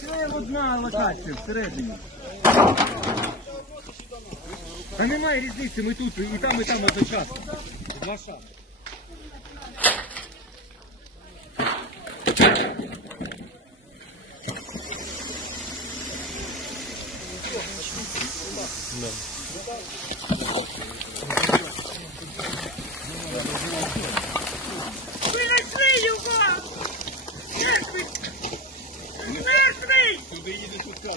Це одна локація всередині. Та немає різниці, ми тут і там, і там одночасно. Два шага. Ви Ось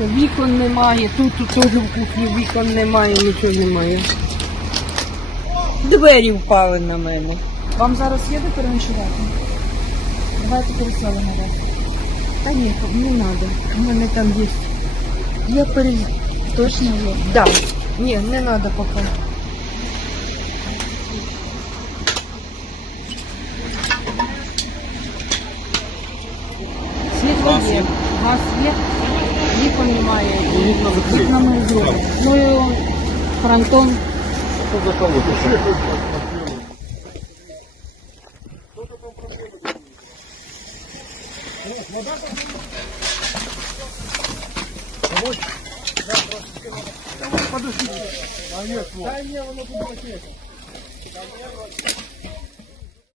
вікон немає, тут, теж в кухні вікон немає, нічого немає. Двері впали на мене. Вам зараз є де переночувати? Давайте переселимо вас. Та ні, не треба. У мене там є. Я перез... Точно є? Да. Ні, не треба поки. Світло є, газ є, вікон немає. Вікна ми зробимо. Ну і фронтон.